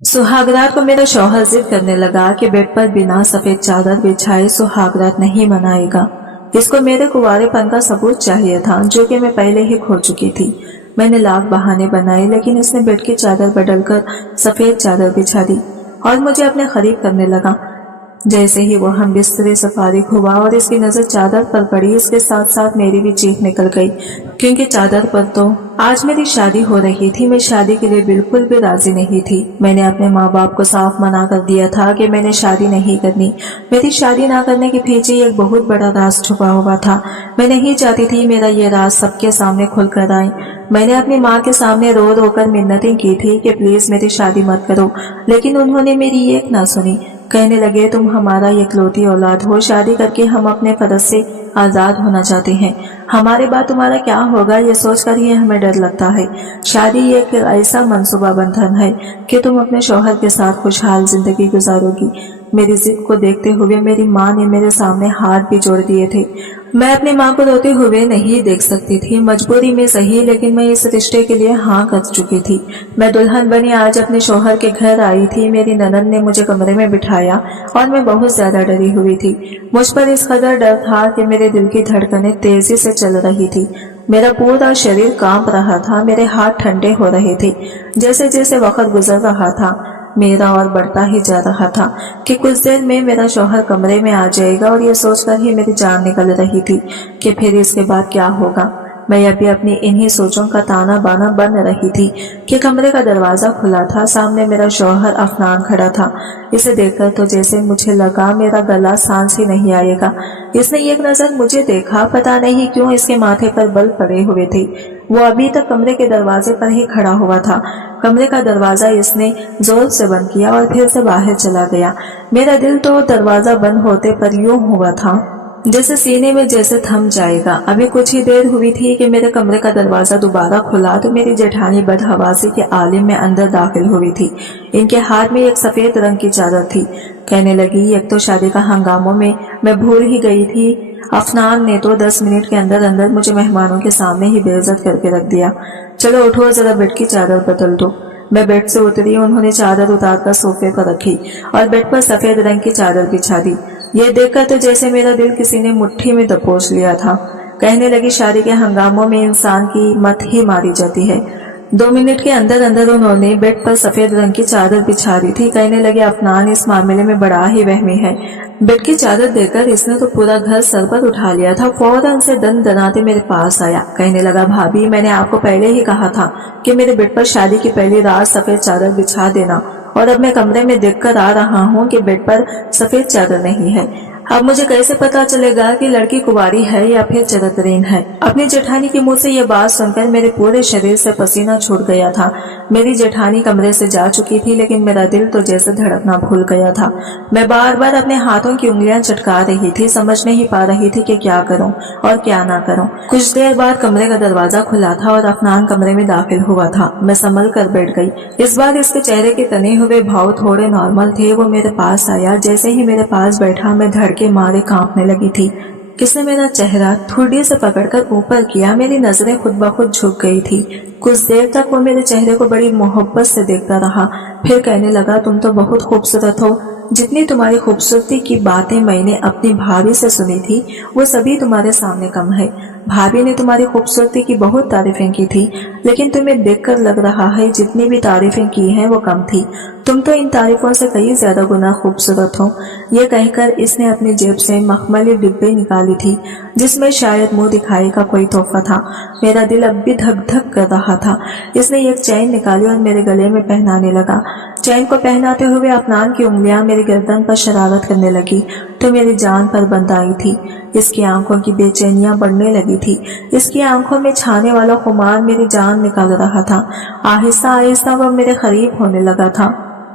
सुहागरात को मेरा शौहर जिद करने लगा कि बेड पर बिना सफेद चादर बिछाए सुहागरात नहीं मनाएगा। इसको मेरे कुंवारेपन का सबूत चाहिए था, जो कि मैं पहले ही खो चुकी थी। मैंने लाख बहाने बनाए, लेकिन इसने बेड की चादर बदलकर सफेद चादर बिछा दी और मुझे अपने करीब करने लगा। जैसे ही वो हम बिस्तरे से फारिग हुआ और इसकी नजर चादर पर पड़ी, इसके साथ साथ मेरी भी चीख निकल गई, क्योंकि चादर पर तो आज मेरी शादी हो रही थी। मैं शादी के लिए बिल्कुल भी राजी नहीं थी। मैंने अपने माँ बाप को साफ मना कर दिया था कि मैंने शादी नहीं करनी। मेरी शादी ना करने के पीछे एक बहुत बड़ा राज छुपा हुआ था। मैं नहीं चाहती थी मेरा ये राज सबके सामने खुल कर आए। मैंने अपनी माँ के सामने रो रो कर मिन्नतें की थी कि प्लीज मेरी शादी मत करो, लेकिन उन्होंने मेरी एक ना सुनी। कहने लगे, तुम हमारा इकलौती औलाद हो, शादी करके हम अपने फर्ज से आजाद होना चाहते हैं। हमारे बाद तुम्हारा क्या होगा ये सोचकर ही हमें डर लगता है। शादी एक ऐसा मंसूबा बंधन है कि तुम अपने शौहर के साथ खुशहाल जिंदगी गुजारोगी। मेरी जिद को देखते हुए मेरी माँ ने मेरे सामने हाथ भी जोड़ दिए थे। मैं अपनी माँ को रोते हुए नहीं देख सकती थी, मजबूरी में सही, लेकिन मैं इस रिश्ते के लिए हाँ कर चुकी थी। मैं दुल्हन बनी आज अपने शौहर के घर आई थी। मेरी ननद ने मुझे कमरे में बिठाया और मैं बहुत ज्यादा डरी हुई थी। मुझ पर इस कदर डर था कि मेरे दिल की धड़कनें तेजी से चल रही थी। मेरा पूरा शरीर कांप रहा था, मेरे हाथ ठंडे हो रहे थे। जैसे जैसे वक्त गुजर रहा था, मेरा और बढ़ता ही जा रहा था कि कुछ देर में मेरा शौहर कमरे में आ जाएगा, और ये सोचकर ही मेरी जान निकल रही थी कि फिर इसके बाद क्या होगा। मैं अभी अपनी इन्हीं सोचों का ताना बाना बन रही थी कि कमरे का दरवाजा खुला था। सामने मेरा शौहर अफनान खड़ा था। इसे देखकर तो जैसे मुझे लगा मेरा गला सांस ही नहीं आएगा। इसने एक नजर मुझे देखा, पता नहीं क्यों इसके माथे पर बल पड़े हुए थे। वो अभी तक कमरे के दरवाजे पर ही खड़ा हुआ था। कमरे का दरवाजा इसने जोर से बंद किया और फिर से बाहर चला गया। मेरा दिल तो दरवाजा बंद होते पर यूं हुआ था जैसे सीने में जैसे थम जाएगा। अभी कुछ ही देर हुई थी कि मेरे कमरे का दरवाजा दोबारा खुला तो मेरी जेठानी बदहवासी के आलिम में अंदर दाखिल हुई थी। इनके हाथ में एक सफेद रंग की चादर थी। कहने लगी, एक तो शादी का हंगामों में मैं भूल ही गई थी। अफनान ने तो 10 मिनट के अंदर अंदर मुझे मेहमानों के सामने ही बेइज्जत करके रख दिया। चलो उठो, जरा बेड की चादर बदल दो। मैं बेड से उतरी। उन्होंने चादर उतारकर सोफे पर रखी और बेड पर सफेद रंग की चादर बिछा दी। ये देखकर तो जैसे मेरा दिल किसी ने मुट्ठी में दबोच लिया था। कहने लगी, शादी के हंगामों में इंसान की मत ही मारी जाती है। 2 मिनट के अंदर अंदर उन्होंने बेड पर सफेद रंग की चादर बिछा दी थी। कहने लगे, अफनान इस मामले में बड़ा ही वहमी है। बेड की चादर देकर इसने तो पूरा घर सर पर उठा लिया था। फौरन से दन दनाते मेरे पास आया। कहने लगा, भाभी मैंने आपको पहले ही कहा था कि मेरे बेड पर शादी की पहली रात सफेद चादर बिछा देना, और अब मैं कमरे में देखकर आ रहा हूँ कि बेड पर सफेद चादर नहीं है। अब मुझे कैसे पता चलेगा कि लड़की कुंवारी है या फिर चरित्रहीन है। अपनी जेठानी के मुंह से ये बात सुनकर मेरे पूरे शरीर से पसीना छूट गया था। मेरी जेठानी कमरे से जा चुकी थी, लेकिन मेरा दिल तो जैसे धड़कना भूल गया था। मैं बार बार अपने हाथों की उंगलियां चटका रही थी, समझ नहीं पा रही थी कि क्या करूं और क्या ना करूं। कुछ देर बाद कमरे का दरवाजा खुला था और अफनान कमरे में दाखिल हुआ था। मैं संभल कर बैठ गई। इस बार इसके चेहरे के तने हुए भाव थोड़े नॉर्मल थे। वो मेरे पास आया। जैसे ही मेरे पास बैठा मैं धड़ के मारे कांपने लगी थी। किसने मेरा चेहरा ठुड्डी से पकड़कर ऊपर किया। मेरी नजरें खुद ब खुद झुक गई थी। कुछ देर तक वो मेरे चेहरे को बड़ी मोहब्बत से देखता रहा। फिर कहने लगा, तुम तो बहुत खूबसूरत हो। जितनी तुम्हारी खूबसूरती की बातें मैंने अपनी भाभी से सुनी थी, वो सभी तुम्हारे सामने कम है। भाभी ने तुम्हारी खूबसूरती की बहुत तारीफें की थी, लेकिन तुम्हें देखकर लग रहा है जितनी भी तारीफें की हैं वो कम थी। तुम तो इन तारीफों से कई ज्यादा गुना खूबसूरत हो। ये कहकर इसने अपनी जेब से मखमली डिब्बे निकाली थी, जिसमें शायद मुंह दिखाई का कोई तोहफा था। मेरा दिल अब भी धक धक कर रहा था। इसने एक चैन निकाली और मेरे गले में पहनाने लगा। चैन को पहनाते हुए अफनान की उंगलियां मेरी गर्दन पर शरारत करने लगी तो मेरी जान पर बंद आई थी। इसकी आंखों की बेचैनियां बढ़ने लगी थी। इसकी आंखों में छाने वाला खुमार मेरी जान निकाल रहा था। आहिस्ता आहिस्ता वह मेरे करीब होने लगा था,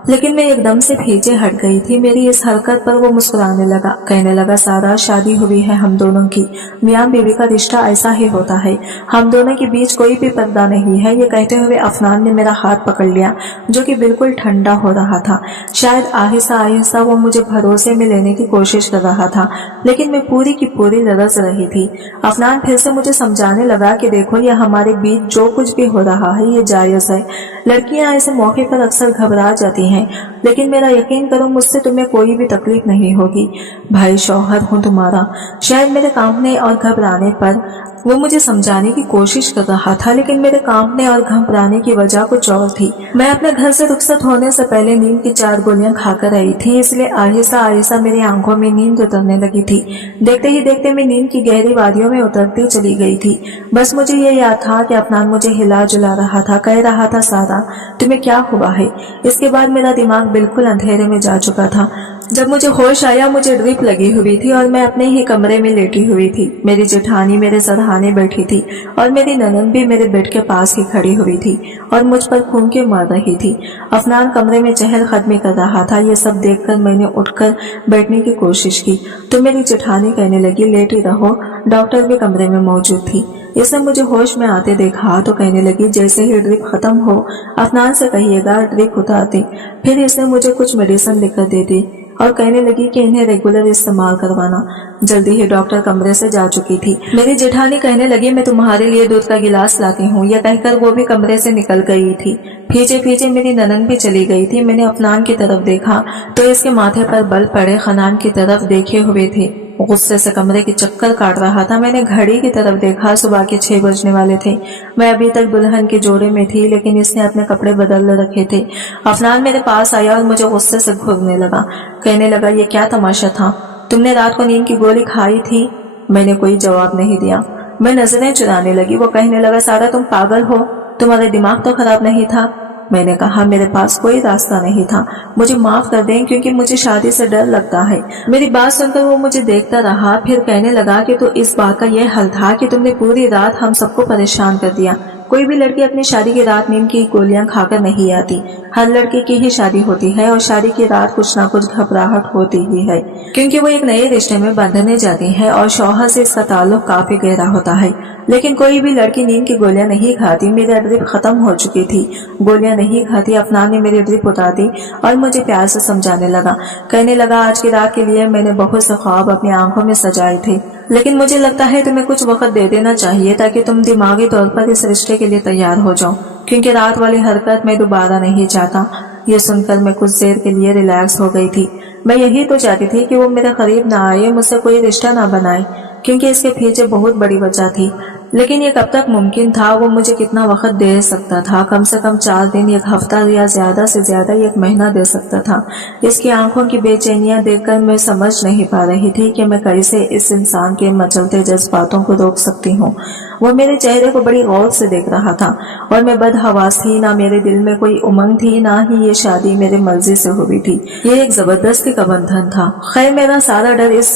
लेकिन मैं एकदम से पीछे हट गई थी। मेरी इस हरकत पर वो मुस्कुराने लगा। कहने लगा, सारा शादी हुई है हम दोनों की। मियां बीवी का रिश्ता ऐसा ही होता है। हम दोनों के बीच कोई भी पर्दा नहीं है। ये कहते हुए अफनान ने मेरा हाथ पकड़ लिया, जो कि बिल्कुल ठंडा हो रहा था। शायद आहिस्ता आहिस्ता वो मुझे भरोसे में लेने की कोशिश कर रहा था, लेकिन मैं पूरी की पूरी लरज रही थी। अफनान फिर से मुझे समझाने लगा कि देखो, ये हमारे बीच जो कुछ भी हो रहा है ये जायज है, लड़कियां ऐसे मौके पर अक्सर घबरा जाती हैं, लेकिन मेरा यकीन करो मुझसे तुम्हें कोई भी तकलीफ नहीं होगी। भाई शौहर हूँ तुम्हारा। शायद मेरे कांपने और घबराने पर वो मुझे समझाने की कोशिश कर रहा था, लेकिन मेरे कांपने और घबराने की वजह कुछ और थी। मैं अपने घर से रुखसत होने से पहले नींद की 4 गोलियां खाकर आई थी, इसलिए आहिस्ता आहिस्ता मेरी आंखों में नींद उतरने लगी थी। देखते ही देखते मैं नींद की गहरी वादियों में उतरती चली गई थी। बस मुझे ये याद था कि अफनान मुझे हिला जुला रहा था, कह रहा था सारा तुम्हें क्या हुआ है। इसके बाद मेरा दिमाग बिल्कुल अंधेरे में जा चुका था। जब मुझे होश आया मुझे ड्रिप लगी हुई थी और मैं अपने ही कमरे में लेटी हुई थी। मेरी जेठानी मेरे सरहाने बैठी थी और मेरी ननद भी मेरे बेड के पास ही खड़ी हुई थी और मुझ पर फूंके मार रही थी। अफनान कमरे में चहलकदमी कर रहा था। ये सब देखकर मैंने उठकर बैठने की कोशिश की तो मेरी जेठानी कहने लगी लेटी रहो, डॉक्टर भी कमरे में मौजूद थी। इसने मुझे होश में आते देखा तो कहने लगी जैसे ही ड्रिप खत्म हो अफनान से कहिएगा ड्रिप उतार दे। फिर इसने मुझे कुछ मेडिसिन लिखकर दे दी और कहने लगी कि इन्हें रेगुलर इस्तेमाल करवाना। जल्दी ही डॉक्टर कमरे से जा चुकी थी। मेरी जेठानी कहने लगी मैं तुम्हारे लिए दूध का गिलास लाती हूँ। यह कहकर वो भी कमरे से निकल गई थी। पीछे पीछे मेरी ननद भी चली गई थी। मैंने अफनान की तरफ देखा तो इसके माथे पर बल पड़े खनान की तरफ देखे हुए थे। गुस्से से कमरे की चक्कर काट रहा था। मैंने घड़ी की तरफ देखा, सुबह के 6 बजने वाले थे। मैं अभी तक दुल्हन के जोड़े में थी, लेकिन इसने अपने कपड़े बदल रखे थे। अफनान मेरे पास आया और मुझे गुस्से से घूरने लगा। कहने लगा ये क्या तमाशा था, तुमने रात को नींद की गोली खाई थी? मैंने कोई जवाब नहीं दिया। मैं नजरें चुराने लगी। वो कहने लगा सारा तुम पागल हो, तुम्हारे दिमाग तो खराब नहीं था? मैंने कहा मेरे पास कोई रास्ता नहीं था, मुझे माफ कर दें क्योंकि मुझे शादी से डर लगता है। मेरी बात सुनकर वो मुझे देखता रहा, फिर कहने लगा कि तो इस बात का यह हल था कि तुमने पूरी रात हम सबको परेशान कर दिया। कोई भी लड़की अपनी शादी की रात नींद की गोलियां खाकर नहीं आती। हर लड़की की ही शादी होती है और शादी की रात कुछ ना कुछ घबराहट होती ही है, क्योंकि वो एक नए रिश्ते में बंधने जाती है और शौहर से इसका ताल्लुक काफी गहरा होता है। लेकिन कोई भी लड़की नींद की गोलियां नहीं खाती। मेरी ड्रिप खत्म हो चुकी थी, गोलियां नहीं खाती। अफनान ने मेरी ड्रिप उतार दी और मुझे प्यार से समझाने लगा। कहने लगा आज की रात के लिए मैंने बहुत से ख्वाब अपनी आंखों में सजाए थे, लेकिन मुझे लगता है तुम्हें कुछ वक्त दे देना चाहिए ताकि तुम दिमागी तौर पर इस रिश्ते के लिए तैयार हो जाओ, क्योंकि रात वाली हरकत मैं दोबारा नहीं चाहता। ये सुनकर मैं कुछ देर के लिए रिलैक्स हो गई थी। मैं यही तो चाहती थी कि वो मेरे करीब ना आए, मुझसे कोई रिश्ता ना बनाए, क्योंकि इसके पीछे बहुत बड़ी वजह थी। लेकिन ये कब तक मुमकिन था? वो मुझे कितना वक्त दे सकता था? कम से कम 4 दिन, 1 हफ्ता या ज्यादा से ज्यादा 1 महीना दे सकता था। इसकी आंखों की बेचैनियां देखकर मैं समझ नहीं पा रही थी कि मैं कैसे इस इंसान के मचलते जज्बातों को रोक सकती हूँ। वो मेरे चेहरे को बड़ी गौर से देख रहा था और मैं बदहवास थी। ना मेरे दिल में कोई उमंग थी, ना ही ये शादी मेरे मर्जी से हुई थी। ये एक जबरदस्ती का बंधन था। खैर मेरा सारा डर इस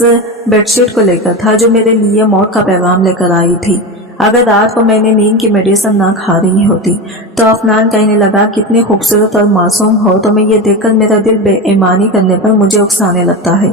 बेडशीट को लेकर था जो मेरे लिए मौत का पैगाम लेकर आई थी। अगर रात को मैंने नींद की मेडिसिन ना खा रही होती तो अफनान कहने लगा कितनी खूबसूरत और मासूम हो, तो मैं ये देखकर मेरा दिल बेईमानी करने पर मुझे उकसाने लगता है।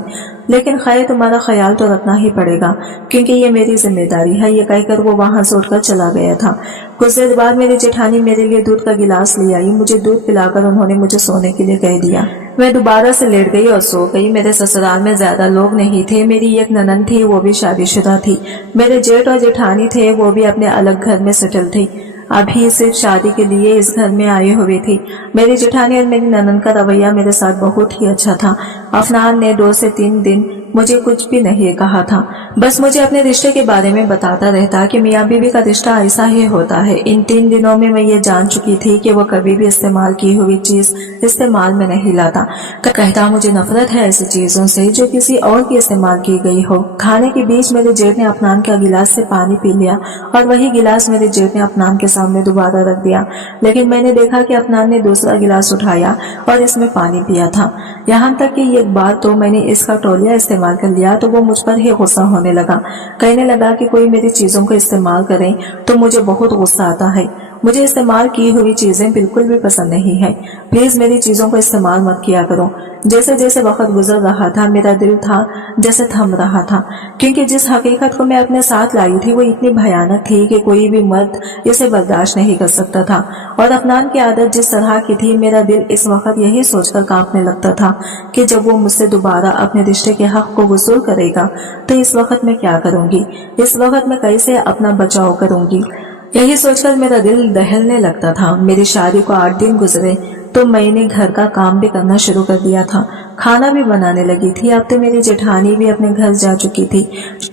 लेकिन खैर तुम्हारा ख्याल तो रखना ही पड़ेगा क्योंकि ये मेरी जिम्मेदारी है। ये कहकर वो वहां से उठकर चला गया था। कुछ देर बाद मेरी जेठानी मेरे लिए दूध का गिलास ले आई। मुझे दूध पिलाकर उन्होंने मुझे सोने के लिए कह दिया। मैं दोबारा से लेट गई और सो गई। मेरे ससुराल में ज्यादा लोग नहीं थे। मेरी एक ननद थी, वो भी शादीशुदा थी। मेरे जेठ और जेठानी थे, वो भी अपने अलग घर में सेटल थी। अभी सिर्फ शादी के लिए इस घर में आई हुई थी। मेरी जेठानी और मेरी ननद का रवैया मेरे साथ बहुत ही अच्छा था। अफनान ने 2 से 3 दिन मुझे कुछ भी नहीं कहा था, बस मुझे अपने रिश्ते के बारे में बताता रहता कि मियाँ बीवी का रिश्ता ऐसा ही होता है। इन 3 दिनों में मैं ये जान चुकी थी कि वो कभी भी इस्तेमाल की हुई चीज इस्तेमाल में नहीं लाता। कहता मुझे नफरत है ऐसी चीजों से जो किसी और की इस्तेमाल की गई हो। खाने के बीच मेरे जेठ ने अफनान का गिलास से पानी पी लिया और वही गिलास मेरे जेठ ने अफनान के सामने दोबारा रख दिया। लेकिन मैंने देखा कि अफनान ने दूसरा गिलास उठाया और इसमें पानी पिया था। यहाँ तक कि एक बार तो मैंने इसका तौलिया इस्तेमाल कर लिया तो वो मुझ पर ही गुस्सा होने लगा। कहने लगा कि कोई मेरी चीजों को इस्तेमाल करे तो मुझे बहुत गुस्सा आता है। मुझे इस्तेमाल की हुई चीजें बिल्कुल भी पसंद नहीं है। प्लीज मेरी चीजों को इस्तेमाल मत किया करो। जैसे जैसे वक्त गुजर रहा था मेरा दिल था जैसे थम रहा था, क्योंकि जिस हकीकत को मैं अपने साथ लाई थी वो इतनी भयानक थी कि कोई भी मर्द इसे बर्दाश्त नहीं कर सकता था। और अफनान की आदत जिस तरह की थी, मेरा दिल इस वक्त यही सोचकर कांपने लगता था कि जब वो मुझसे दोबारा अपने रिश्ते के हक को वसूल करेगा तो इस वक्त मैं क्या करूंगी, इस वक्त मैं कैसे अपना बचाव करूंगी। यही सोचकर मेरा दिल दहलने लगता था। मेरी शादी को 8 दिन गुजरे तो मैंने घर का काम भी करना शुरू कर दिया था, खाना भी बनाने लगी थी। अब तो मेरी जेठानी भी अपने घर जा चुकी थी।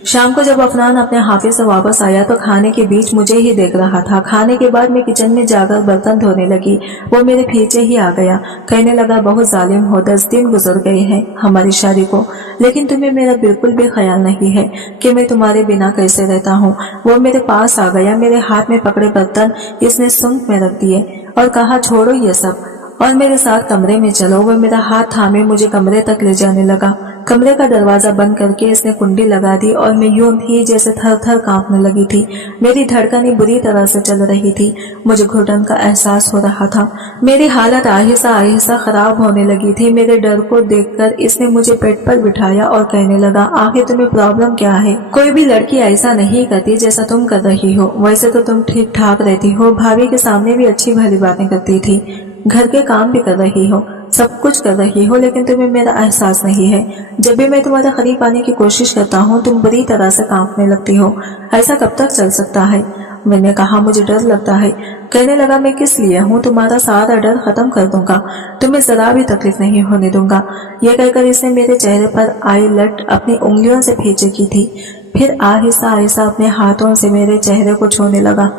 शाम को जब अफनान अपने हाफिज से वापस आया तो खाने के बीच मुझे ही देख रहा था। खाने के बाद मैं किचन में जाकर बर्तन धोने लगी। वो मेरे पीछे ही आ गया, कहने लगा बहुत जालिम हो, 10 दिन गुजर गए हैं हमारी शादी को, लेकिन तुम्हें मेरा बिल्कुल भी ख्याल नहीं है कि मैं तुम्हारे बिना कैसे रहता हूँ। वो मेरे पास आ गया, मेरे हाथ में पकड़े बर्तन इसने सुंघ में रख दिए और कहा छोड़ो ये सब और मेरे साथ कमरे में चलो। वो मेरा हाथ थामे मुझे कमरे तक ले जाने लगा। कमरे का दरवाजा बंद करके इसने कुंडी लगा दी और मैं यूं थी जैसे थर थर कांपने लगी थी। मेरी धड़कनें बुरी तरह से चल रही थी, मुझे घुटन का एहसास हो रहा था। मेरी हालत आहिस्ता आहिस्ता खराब होने लगी थी। मेरे डर को देखकर इसने मुझे बेड पर बिठाया और कहने लगा आखिर तुम्हें प्रॉब्लम क्या है? कोई भी लड़की ऐसा नहीं करती जैसा तुम कर रही हो। वैसे तो तुम ठीक ठाक रहती हो, भाभी के सामने भी अच्छी भली बातें करती थी, घर के काम भी कर रही हो, सब कुछ कर रही हो, लेकिन तुम्हें मेरा एहसास नहीं है। जब भी मैं तुम्हारे करीब आने की कोशिश करता हूँ तुम बुरी तरह से कांपने लगती हो। ऐसा कब तक चल सकता है? मैंने कहा मुझे डर लगता है। कहने लगा मैं किस लिए हूँ, तुम्हारा सारा डर खत्म कर दूंगा, तुम्हें जरा भी तकलीफ नहीं होने दूंगा। यह कहकर इसने मेरे चेहरे पर आई लट अपनी उंगलियों से खींचे की थी, फिर आहिस्ता आहिस्ता अपने हाथों से मेरे चेहरे को छूने लगा,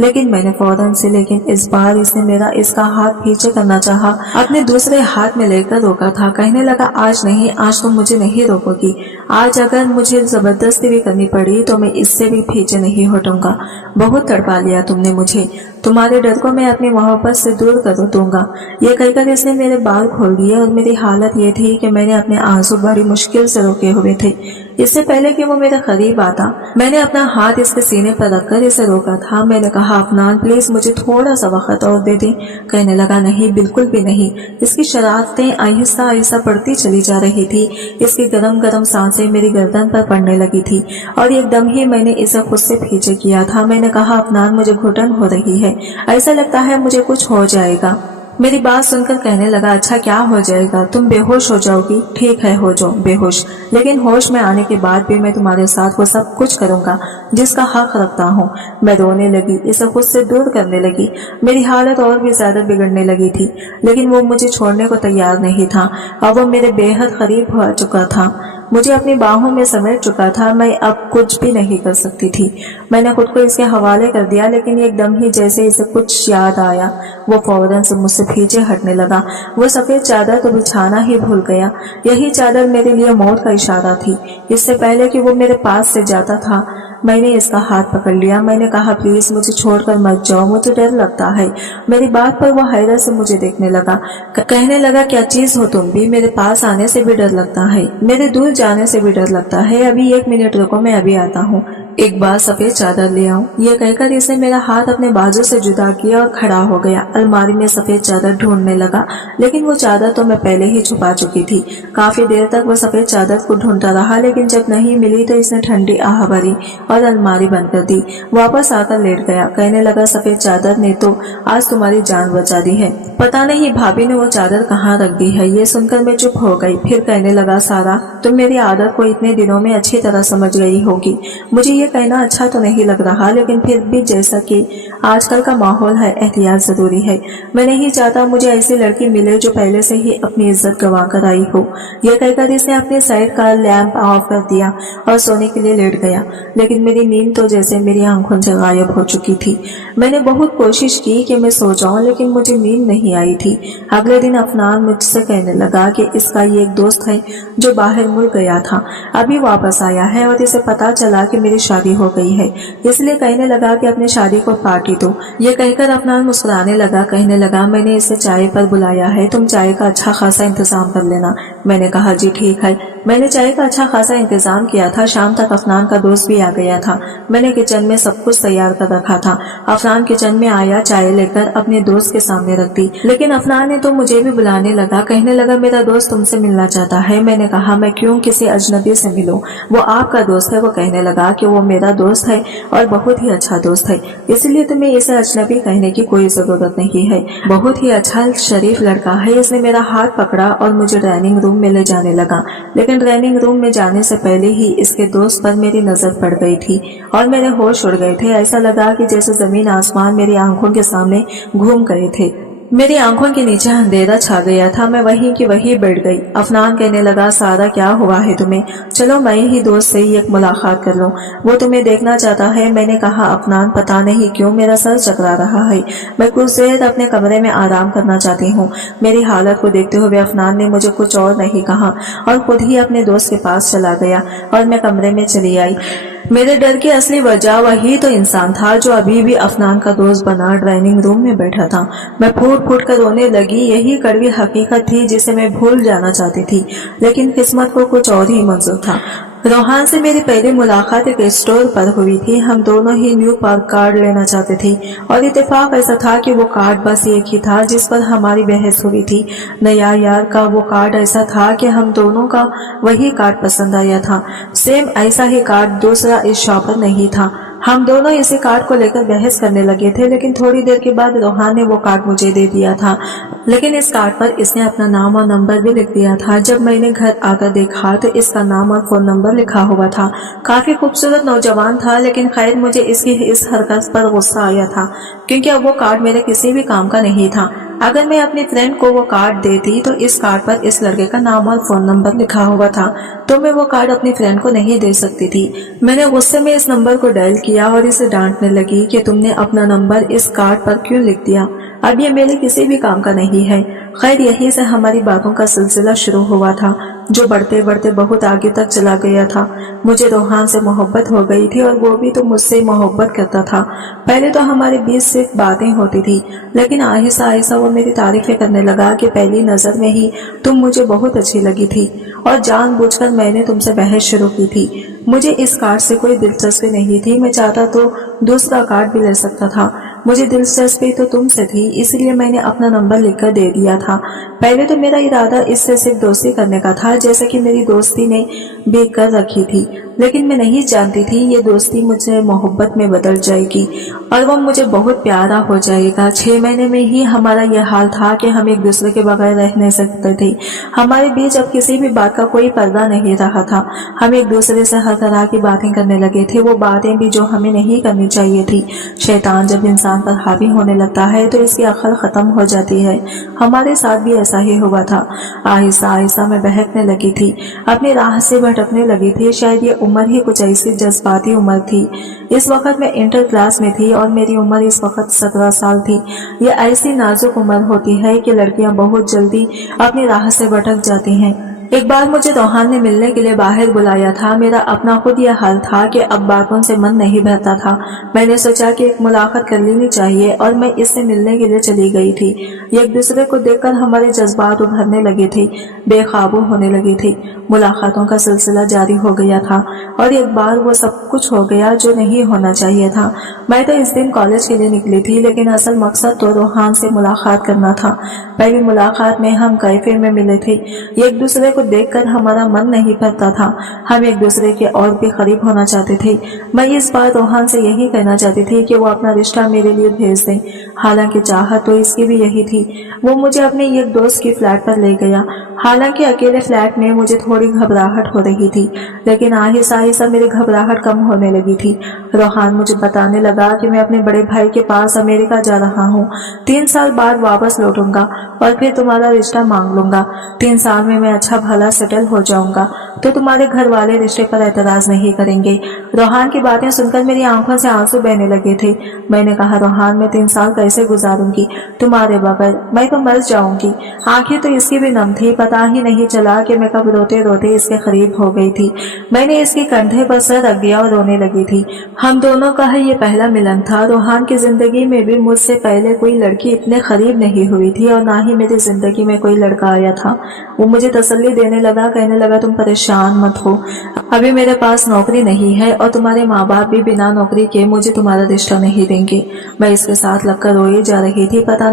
लेकिन मैंने फौरन से, लेकिन इस बार इसने मेरा इसका हाथ पीछे करना चाहा, अपने दूसरे हाथ में लेकर रोका था। कहने लगा आज नहीं, आज तुम मुझे नहीं रोकोगी। आज अगर मुझे जबरदस्ती भी करनी पड़ी तो मैं इससे भी पीछे नहीं हटूंगा। बहुत तड़पा लिया तुमने मुझे, तुम्हारे डर को मैं अपनी मोहब्बत से दूर कर दूंगा। ये कहकर इसने मेरे बाल खोल दिए और मेरी हालत ये थी कि मैंने अपने आंसू बड़ी मुश्किल से रोके हुए थे। इससे पहले कि वो मेरे करीब आता मैंने अपना हाथ इसके सीने पर रखकर इसे रोका था। मैंने कहा अफनान प्लीज मुझे थोड़ा सा वक्त और दे दे। कहने लगा नहीं, बिल्कुल भी नहीं। इसकी शरारतें आहिस्ता आहिस्ता बढ़ती चली जा रही थी। इसकी गरम गरम सांसें मेरी गर्दन पर पड़ने लगी थी और एकदम ही मैंने इसे खुद से पीछे किया था। मैंने कहा अफनान मुझे घुटन हो रही है, ऐसा लगता है मुझे कुछ हो जाएगा। मेरी बात सुनकर कहने लगा अच्छा क्या हो जाएगा, तुम बेहोश हो जाओगी। ठीक है हो जाओ बेहोश, लेकिन होश में आने के बाद भी मैं तुम्हारे साथ वो सब कुछ करूंगा जिसका हक रखता हूँ। मैं रोने लगी, इसे खुद से दूर करने लगी। मेरी हालत और भी ज्यादा बिगड़ने लगी थी, लेकिन वो मुझे छोड़ने को तैयार नहीं था। अब वो मेरे बेहद करीब हो चुका था, मुझे अपनी बाहों में समेट चुका था। मैं अब कुछ भी नहीं कर सकती थी। मैंने खुद को इसके हवाले कर दिया, लेकिन एकदम ही जैसे इसे कुछ याद आया वो फौरन से मुझसे पीछे हटने लगा। वो सफेद चादर तो बिछाना ही भूल गया। यही चादर मेरे लिए मौत का इशारा थी। इससे पहले कि वो मेरे पास से जाता था मैंने इसका हाथ पकड़ लिया। मैंने कहा प्लीज मुझे छोड़कर मत जाओ, मुझे डर लगता है। मेरी बात पर वो हैरत से मुझे देखने लगा। कहने लगा क्या चीज हो तुम भी, मेरे पास आने से भी डर लगता है, मेरे दूर जाने से भी डर लगता है। अभी 1 मिनट रुको, मैं अभी आता हूँ, एक बार सफेद चादर ले आऊं। यह कहकर इसने मेरा हाथ अपने बाजू से जुदा किया और खड़ा हो गया। अलमारी में सफेद चादर ढूंढने लगा, लेकिन वो चादर तो मैं पहले ही छुपा चुकी थी। काफी देर तक वो सफेद चादर को ढूंढता रहा, लेकिन जब नहीं मिली तो इसने ठंडी आह भरी और अलमारी बंद कर दी। वापस आकर लेट गया। कहने लगा सफेद चादर ने तो आज तुम्हारी जान बचा दी है, पता नहीं भाभी ने वो चादर कहाँ रख दी है। ये सुनकर मैं चुप हो गई। फिर कहने लगा सारा तुम मेरी आदत को इतने दिनों में अच्छी तरह समझ गई होगी। मुझे ये कहना अच्छा तो नहीं लग रहा, लेकिन फिर भी जैसा कि आजकल का माहौल है एहतियात जरूरी है। मैं नहीं चाहता मुझे ऐसी लड़की मिले जो पहले से ही अपनी इज्जत गंवा कर आई हो। यह कहकर इसने अपने साइड का लैंप ऑफ कर दिया और सोने के लिए लेट गया, लेकिन मेरी नींद तो जैसे मेरी आंखों से गायब हो चुकी थी। मैंने बहुत कोशिश की कि मैं सो जाऊं, लेकिन मुझे नींद नहीं आई थी। अगले दिन अफनान मुझसे कहने लगा कि इसका ये एक दोस्त है जो बाहर मुल्क गया था, अभी वापस आया है और इसे पता चला कि मेरी शादी हो गई है, इसलिए कहने लगा कि अपनी शादी को पार्टी दो। ये कहकर अफनान मुस्कुराने लगा। कहने लगा मैंने इसे चाय पर बुलाया है, तुम चाय का अच्छा खासा इंतजाम कर लेना। मैंने कहा जी ठीक है। मैंने चाय का अच्छा खासा इंतजाम किया था। शाम तक अफनान का दोस्त भी आ गया था। मैंने किचन में सब कुछ तैयार कर रखा था। अफनान किचन में आया, चाय लेकर अपने दोस्त के सामने रख दी, लेकिन अफनान ने तो मुझे भी बुलाने लगा। कहने लगा मेरा दोस्त तुमसे मिलना चाहता है। मैंने कहा मैं क्यों किसी अजनबी से मिलूं, वो आपका दोस्त है। वो कहने लगा कि वो मेरा दोस्त है और बहुत ही अच्छा दोस्त है, इसलिए तुम्हें इसे अजनबी कहने की कोई जरूरत नहीं है। बहुत ही अच्छा शरीफ लड़का है। इसने मेरा हाथ पकड़ा और मुझे डाइनिंग रूम में ले जाने लगा, लेकिन लेकिन ड्राइंग रूम में जाने से पहले ही इसके दोस्त पर मेरी नजर पड़ गई थी और मेरे होश उड़ गए थे। ऐसा लगा कि जैसे जमीन आसमान मेरी आंखों के सामने घूम गए थे। मेरी आंखों के नीचे अंधेरा छा गया था। मैं वहीं की वहीं बैठ गई। अफनान कहने लगा, सारा क्या हुआ है तुम्हें? चलो मैं ही दोस्त से ही एक मुलाकात कर लूं, वो तुम्हें देखना चाहता है। मैंने कहा, अफनान पता नहीं क्यों मेरा सर चकरा रहा है, मैं कुछ देर अपने कमरे में आराम करना चाहती हूँ। मेरी हालत को देखते हुए अफनान ने मुझे कुछ और नहीं कहा और खुद ही अपने दोस्त के पास चला गया और मैं कमरे में चली आई। मेरे डर की असली वजह वही तो इंसान था जो अभी भी अफनान का दोस्त बना ड्राइंग रूम में बैठा था। मैं फूट फूट कर रोने लगी। यही कड़वी हकीकत थी जिसे मैं भूल जाना चाहती थी, लेकिन किस्मत को कुछ और ही मंजूर था। रोहान से मेरी पहली मुलाकात एक स्टोर पर हुई थी। हम दोनों ही न्यू पार्क कार्ड लेना चाहते थे और इत्तेफाक ऐसा था कि वो कार्ड बस एक ही था जिस पर हमारी बहस हुई थी। नया यार का वो कार्ड ऐसा था कि हम दोनों का वही कार्ड पसंद आया था। सेम ऐसा ही कार्ड दूसरा इस शॉप पर नहीं था। हम दोनों इसी कार्ड को लेकर बहस करने लगे थे, लेकिन थोड़ी देर के बाद रोहान ने वो कार्ड मुझे दे दिया था। लेकिन इस कार्ड पर इसने अपना नाम और नंबर भी लिख दिया था। जब मैंने घर आकर देखा तो इसका नाम और फोन नंबर लिखा हुआ था। काफी खूबसूरत नौजवान था, लेकिन खैर मुझे इसकी इस हरकत पर गुस्सा आया था क्योंकि अब वो कार्ड मेरे किसी भी काम का नहीं था। अगर मैं अपनी फ्रेंड को वो कार्ड देती तो इस कार्ड पर इस लड़के का नाम और फोन नंबर लिखा हुआ था, तो मैं वो कार्ड अपनी फ्रेंड को नहीं दे सकती थी। मैंने गुस्से में इस नंबर को डायल किया और इसे डांटने लगी कि तुमने अपना नंबर इस कार्ड पर क्यों लिख दिया, अब ये मेरे किसी भी काम का नहीं है। खैर यहीं से हमारी बातों का सिलसिला शुरू हुआ था जो बढ़ते बढ़ते बहुत आगे तक चला गया था। मुझे रोहान से मोहब्बत हो गई थी और वो भी तो मुझसे मोहब्बत करता था। पहले तो हमारे बीच सिर्फ बातें होती थी, लेकिन आहिस्ता आहिस्ता वो मेरी तारीफें करने लगा कि पहली नजर में ही तुम मुझे बहुत अच्छी लगी थी और जानबूझकर मैंने तुमसे बहस शुरू की थी। मुझे इस कार्ड से कोई दिलचस्पी नहीं थी, मैं चाहता तो दूसरा कार्ड भी ले सकता था। मुझे दिलचस्पी तो तुमसे थी, इसलिए मैंने अपना नंबर लिखकर दे दिया था। पहले तो मेरा इरादा इससे सिर्फ दोस्ती करने का था, जैसे कि मेरी दोस्ती ने भी कर रखी थी, लेकिन मैं नहीं जानती थी ये दोस्ती मुझे मोहब्बत में बदल जाएगी और वो मुझे बहुत प्यारा हो जाएगा। 6 महीने में ही हमारा यह हाल था कि हम एक दूसरे के बगैर रह नहीं सकते थे। हमारे बीच अब किसी भी बात का कोई पर्दा नहीं रहा था। हम एक दूसरे से हर तरह की बातें करने लगे थे, वो बातें भी जो हमें नहीं करनी चाहिए थी। शैतान जब इंसान पर हावी होने लगता है तो इसकी अक्ल खत्म हो जाती है। हमारे साथ भी ऐसा ही हुआ था। आहिस्ता आहिस्ता मैं बहकने लगी थी, अपनी राह से भटकने लगी थी। शायद ये उम्र ही कुछ ऐसी जज्बाती उम्र थी। इस वक्त मैं इंटर क्लास में थी और मेरी उम्र इस वक्त 17 साल थी। ये ऐसी नाजुक उम्र होती है कि लड़कियां बहुत जल्दी अपनी राह से भटक जाती हैं। एक बार मुझे रोहान ने मिलने के लिए बाहर बुलाया था। मेरा अपना खुद यह हाल था कि अब बातों से मन नहीं भरता था। मैंने सोचा कि एक मुलाकात कर लेनी चाहिए और मैं इससे मिलने के लिए चली गई थी। एक दूसरे को देखकर हमारे जज्बात उभरने लगे थे, बेकाबू होने लगी थी। मुलाकातों का सिलसिला जारी हो गया था और एक बार वो सब कुछ हो गया जो नहीं होना चाहिए था। मैं तो इस दिन कॉलेज के लिए निकली थी, लेकिन असल मकसद तो रोहान से मुलाकात करना था। पहली मुलाकात में हम कैफे में मिले थे। एक दूसरे को देखकर हमारा मन नहीं भरता था। हम एक दूसरे के और भी करीब होना चाहते थे। मैं इस बार रोहान से यही कहना चाहती थी कि वो अपना रिश्ता मेरे लिए भेज दें। हालांकि चाहत तो इसकी भी यही थी। वो मुझे अपने एक दोस्त की फ्लैट पर ले गया। हालांकि अकेले फ्लैट में मुझे थोड़ी घबराहट हो रही थी, लेकिन आहिस्ता आहिस्ता मेरी घबराहट कम होने लगी थी। रोहान मुझे बताने लगा कि मैं अपने बड़े भाई के पास अमेरिका जा रहा हूँ। 3 साल बाद वापस लौटूंगा और फिर तुम्हारा रिश्ता मांग लूंगा। 3 साल में मैं अच्छा भला सेटल हो जाऊंगा तो तुम्हारे घर वाले रिश्ते पर एतराज नहीं करेंगे। रोहान की बातें सुनकर मेरी आंखों से आंसू बहने लगे थे। मैंने कहा, रोहान मैं 3 साल कैसे गुजारूंगी तुम्हारे बगैर? मैं तो मर जाऊंगी। आंखें तो इसकी भी नम थी। पता ही नहीं चला कि मैं कब रोते रोते इसके करीब हो गई थी। मैंने इसके कंधे पर सर रख दिया और रोने लगी थी। हम दोनों का ये पहला मिलन था। रोहान की जिंदगी में भी मुझसे पहले कोई लड़की इतने करीब नहीं हुई थी और ना ही मेरी जिंदगी में कोई लड़का आया था। वो मुझे तसल्ली देने लगा, कहने लगा तुम परेशान मत हो, अभी मेरे पास नौकरी नहीं है और तुम्हारे माँ बाप भी बिना नौकरी के मुझे तुम्हारा रिश्ता नहीं देंगे। मैं इसके साथ लगकर रोई जा रही थी। पता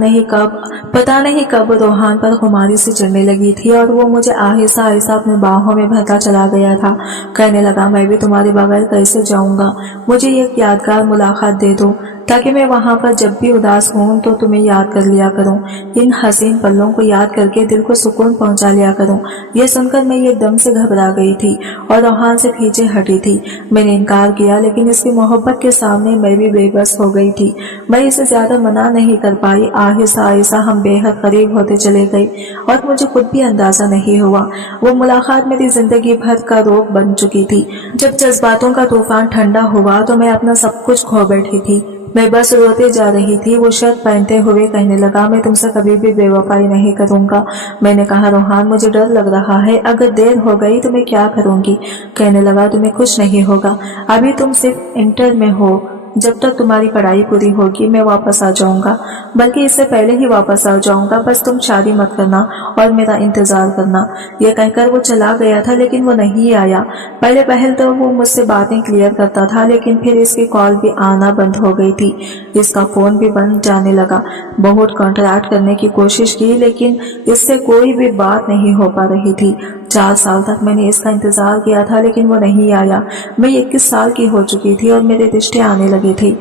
नहीं कब रोहान पर खुमारी से चढ़ने लगी थी और वो मुझे आहिस्ता आहिस्ता अपने बाहों में भरता चला गया था। कहने लगा मैं भी तुम्हारे बगैर कैसे जाऊंगा, मुझे एक यादगार मुलाकात दे दो। ताकि मैं वहाँ पर जब भी उदास हूँ तो तुम्हें याद कर लिया करूँ। इन हसीन पलों को याद करके दिल को सुकून पहुँचा लिया करूँ। ये सुनकर मैं एकदम से घबरा गई थी और रोहान से पीछे हटी थी। मैंने इनकार किया, लेकिन इसकी मोहब्बत के सामने मैं भी बेबस हो गई थी। मैं इसे ज्यादा मना नहीं कर पाई। आहिस्ता आहिस्ता हम बेहद करीब होते चले गए और मुझे खुद भी अंदाजा नहीं हुआ वो मुलाकात मेरी जिंदगी भर का रोग बन चुकी थी। जब जज्बातों का तूफान ठंडा हुआ तो मैं अपना सब कुछ खो बैठी थी। मैं बस रोते जा रही थी। वो शर्त पहनते हुए कहने लगा, मैं तुमसे कभी भी बेवफाई नहीं करूंगा। मैंने कहा, रोहान मुझे डर लग रहा है, अगर देर हो गई तो मैं क्या करूंगी। कहने लगा, तुम्हें कुछ नहीं होगा, अभी तुम सिर्फ इंटर में हो, जब तक तुम्हारी पढ़ाई पूरी होगी मैं वापस आ जाऊंगा, बल्कि इससे पहले ही वापस आ जाऊंगा। बस तुम शादी मत करना और मेरा इंतजार करना। यह कहकर वो चला गया था, लेकिन वो नहीं आया। पहले तो वो मुझसे बातें क्लियर करता था, लेकिन फिर इसकी कॉल भी आना बंद हो गई थी। इसका फोन भी बंद जाने लगा। बहुत कॉन्ट्रैक्ट करने की कोशिश की, लेकिन इससे कोई भी बात नहीं हो पा रही थी। 4 साल तक मैंने इसका इंतजार किया था, लेकिन वो नहीं आया। मैं 21 साल की हो चुकी थी और मेरे रिश्ते आने लगे थे।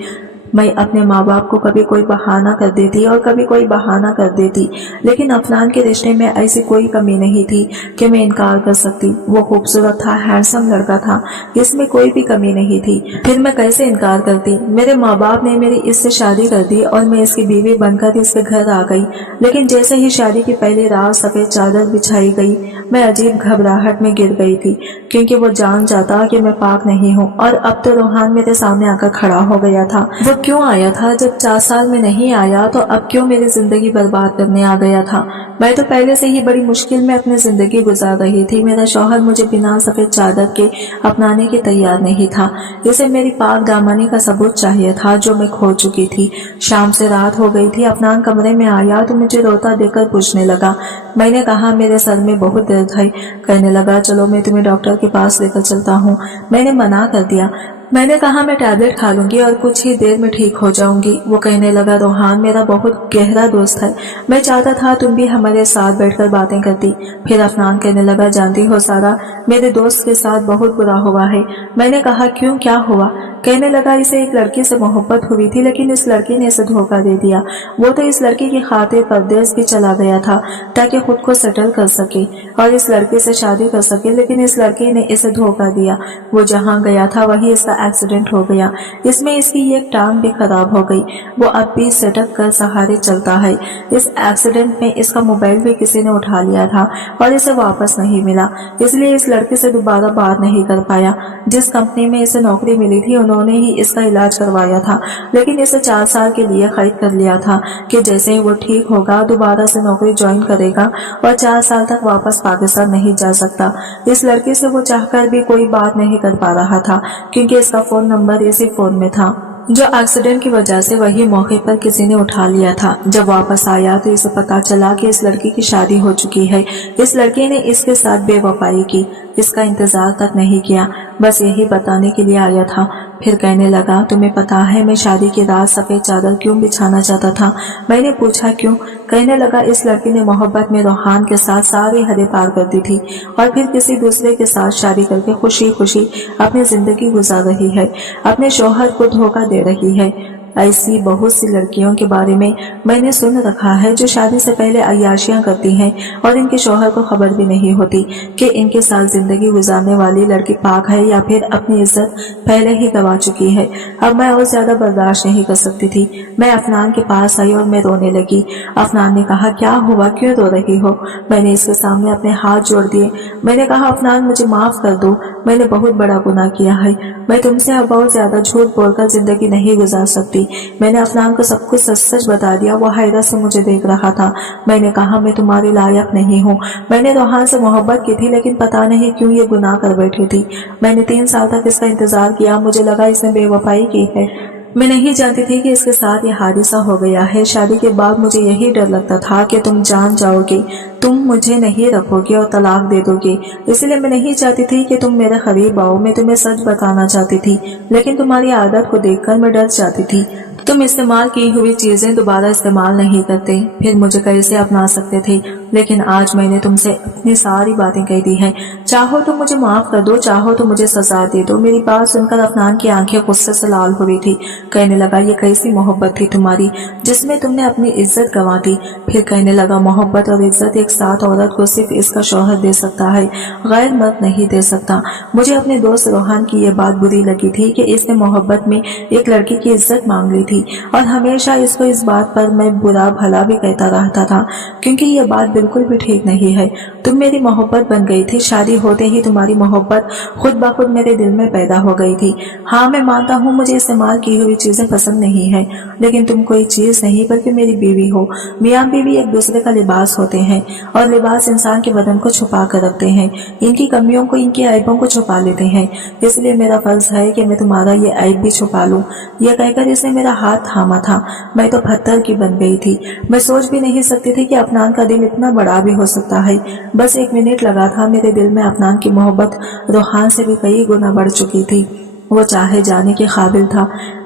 मैं अपने माँ बाप को कभी कोई बहाना कर देती और कभी कोई बहाना कर देती, लेकिन अफनान के रिश्ते में ऐसी कोई कमी नहीं थी कि मैं इनकार कर सकती। वो खूबसूरत था, हैंडसम लड़का था, इसमें कोई भी कमी नहीं थी। फिर मैं कैसे इनकार करती। मेरे माँ बाप ने मेरी इससे शादी कर दी और मैं इसकी बीवी बनकर इसके घर आ गई। लेकिन जैसे ही शादी की पहली रात सफेद चादर बिछाई गई, मैं अजीब घबराहट में गिर गई थी, क्योंकि वो जान जाता कि मैं पाक नहीं हूँ। और अब तो रोहान मेरे सामने आकर खड़ा हो गया था। वो क्यों आया था? जब 4 साल में नहीं आया तो अब क्यों मेरी जिंदगी बर्बाद करने आ गया था? मैं तो पहले से ही बड़ी मुश्किल में अपनी जिंदगी गुजार रही थी। मेरा शौहर मुझे बिना सफेद चादर के अपनाने के तैयार नहीं था। इसे मेरी पाक दामनी का सबूत चाहिए था, जो मैं खो चुकी थी। शाम से रात हो गई थी। अफनान कमरे में आया तो मुझे रोता देखकर पूछने लगा। मैंने कहा, मेरे सर में बहुत दर्द है। कहने लगा, चलो मैं तुम्हें डॉक्टर के पास लेकर चलता हूँ। मैंने मना कर दिया। मैंने कहा, मैं टैबलेट खा लूंगी और कुछ ही देर में ठीक हो जाऊंगी। वो कहने लगा, रोहान मेरा बहुत गहरा दोस्त है, मैं चाहता था तुम भी हमारे साथ बैठकर बातें करती। फिर अफनान कहने लगा, जानती हो सारा, मेरे दोस्त के साथ बहुत बुरा हुआ है। मैंने कहा, क्यों, क्या हुआ? कहने लगा, इसे एक लड़की से मोहब्बत हुई थी, लेकिन इस लड़की ने इसे धोखा दे दिया। वो तो इस लड़की की खातिर परदेश भी चला गया था ताकि खुद को सेटल कर सके और इस लड़की से शादी कर सके, लेकिन इस लड़की ने इसे धोखा दिया। वो जहाँ गया था वही इसका एक्सीडेंट हो गया। इसमें इसकी एक टांग भी खराब हो गई। वो अब भी सटक कर सहारे चलता है। इस एक्सीडेंट में इसका मोबाइल भी किसी ने उठा लिया था और इसे वापस नहीं मिला, इसलिए इस लड़की से दोबारा बात नहीं कर पाया। जिस कंपनी में इसे नौकरी मिली थी उन्होंने ही इसका इलाज करवाया था, लेकिन इसे 4 साल के लिए खरीद कर लिया था कि जैसे ही वो ठीक होगा दोबारा से नौकरी ज्वाइन करेगा और 4 साल तक वापस पाकिस्तान नहीं जा सकता। इस लड़की से वो चाहकर भी कोई बात नहीं कर पा रहा था, क्योंकि इसका फोन नंबर इसी फोन में था। जो एक्सीडेंट की वजह से वही मौके पर किसी ने उठा लिया था। जब वापस आया तो इसे पता चला कि इस लड़की की शादी हो चुकी है। इस लड़की ने इसके साथ बेवफाई की, इसका इंतजार तक नहीं किया, बस यही बताने के लिए आया था। फिर कहने लगा, तुम्हें पता है मैं शादी की रात सफेद चादर क्यों बिछाना चाहता था? मैंने पूछा, क्यों? कहने लगा, इस लड़की ने मोहब्बत में रोहान के साथ सारी हदें पार कर दी थी और फिर किसी दूसरे के साथ शादी करके खुशी खुशी अपनी जिंदगी गुजार रही है, अपने शौहर को धोखा दे रही है। ऐसी बहुत सी लड़कियों के बारे में मैंने सुन रखा है जो शादी से पहले अय्याशियां करती हैं और इनके शौहर को खबर भी नहीं होती कि इनके साथ जिंदगी गुजारने वाली लड़की पाक है या फिर अपनी इज्जत पहले ही गंवा चुकी है। अब मैं और ज्यादा बर्दाश्त नहीं कर सकती थी। मैं अफनान के पास आई और मैं रोने लगी। अफनान ने कहा, क्या हुआ, क्यों रो रही हो? मैंने इसके सामने अपने हाथ जोड़ दिए। मैंने कहा, अफनान मुझे माफ कर दो, मैंने बहुत बड़ा गुनाह किया है। मैं तुमसे अब बहुत ज्यादा झूठ बोलकर जिंदगी नहीं गुजार सकती। मैंने अफनान को सब कुछ सच सच बता दिया। वो हैरत से मुझे देख रहा था। मैंने कहा, मैं तुम्हारे लायक नहीं हूँ। मैंने रोहान से मोहब्बत की थी, लेकिन पता नहीं क्यों ये गुनाह कर बैठी थी। मैंने 3 साल तक इसका इंतजार किया। मुझे लगा इसने बेवफाई की है। मैं नहीं जानती थी कि इसके साथ ये हादसा हो गया है। शादी के बाद मुझे यही डर लगता था कि तुम जान जाओगे, तुम मुझे नहीं रखोगे और तलाक दे दोगे। इसलिए मैं नहीं चाहती थी कि तुम मेरे करीब आओ। मैं तुम्हें सच बताना चाहती थी, लेकिन तुम्हारी आदत को देखकर मैं डर जाती थी। तुम इस्तेमाल की हुई चीजें दोबारा इस्तेमाल नहीं करते, फिर मुझे कैसे अपना सकते थे। लेकिन आज मैंने तुमसे अपनी सारी बातें कह दी हैं। चाहो तो मुझे माफ कर दो, चाहो तो मुझे सजा दे दो। मेरी बात सुनकर अफनान की आंखें गुस्से से लाल हो रही थी। कहने लगा, ये कैसी मोहब्बत थी तुम्हारी जिसमें तुमने अपनी इज्जत गंवा दी। फिर कहने लगा, मोहब्बत और इज्जत एक साथ औरत को सिर्फ इसका शौहर दे सकता है, गैर मर्द नहीं दे सकता। मुझे अपने दोस्त रोहान की ये बात बुरी लगी थी कि इसने मोहब्बत में एक लड़की की इज्जत मांग ली थी और हमेशा इसको इस बात पर मैं बुरा भला भी कहता रहता था, क्योंकि ये बात बिल्कुल भी ठीक नहीं है। तुम मेरी मोहब्बत बन गई थी, शादी होते ही तुम्हारी मोहब्बत खुद ब खुद मेरे दिल में पैदा हो गई थी। हाँ, मैं मानता हूँ मुझे इस्तेमाल की हुई चीजें पसंद नहीं है, लेकिन तुम कोई चीज नहीं बल्कि मेरी बीवी हो। मियाँ बीवी एक दूसरे का लिबास होते हैं और लिबास इंसान के बदन को छुपा कर रखते हैं, इनकी कमियों को, इनके ऐबों को छुपा लेते हैं। इसलिए मेरा फर्ज है कि मैं तुम्हारा ये ऐब भी छुपा लूं। यह कहकर इसने मेरा हाथ थामा था। मैं तो पत्थर की बन गई थी। मैं सोच भी नहीं सकती थी कि अफनान का दिल इतना बड़ा भी हो सकता है। बस 1 मिनट लगा था, मेरे दिल में अफनान की मोहब्बत रोहान से भी कई गुना बढ़ चुकी थी। वो चाहे जाने के काबिल था,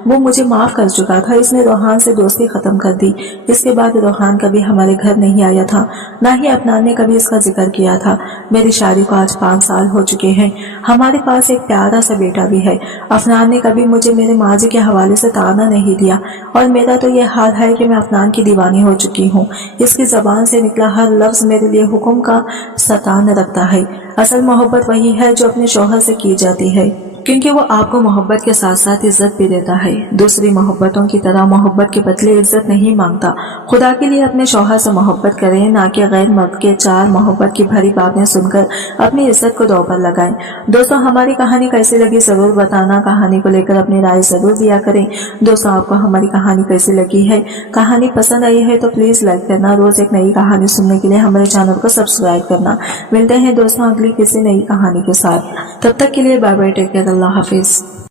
वो मुझे माफ कर चुका था। इसने रोहान से दोस्ती खत्म कर दी। इसके बाद रोहान कभी हमारे घर नहीं आया था, ना ही अफनान ने कभी इसका जिक्र किया था। मेरी शादी को आज 5 साल हो चुके हैं। हमारे पास एक प्यारा सा बेटा भी है। अफनान ने कभी मुझे मेरे माजी के हवाले से ताना नहीं दिया और मेरा तो ये हाल है कि मैं अफनान की दीवानी हो चुकी हूँ। इसकी जबान से निकला हर लफ्ज मेरे लिए हुक्म का सतान रखता है। असल मोहब्बत वही है जो अपने शौहर से की जाती है, क्योंकि वो आपको मोहब्बत के साथ साथ इज्जत भी देता है। दूसरी मोहब्बतों की तरह मोहब्बत के बदले इज्जत नहीं मांगता। खुदा के लिए अपने शौहर से मोहब्बत करें, ना कि गैर मर्द के 4 मोहब्बत की भरी बातें सुनकर अपनी इज्जत को दांव पर लगाएं। दोस्तों, हमारी कहानी कैसी लगी जरूर बताना। कहानी को लेकर अपनी राय जरूर दिया करें। दोस्तों, आपको हमारी कहानी कैसी लगी है? कहानी पसंद आई है तो प्लीज लाइक करना। रोज एक नई कहानी सुनने के लिए हमारे चैनल को सब्सक्राइब करना। मिलते हैं दोस्तों अगली किसी नई कहानी के साथ। तब तक के लिए बाय बाय, टेक केयर, अल्लाह हाफिज।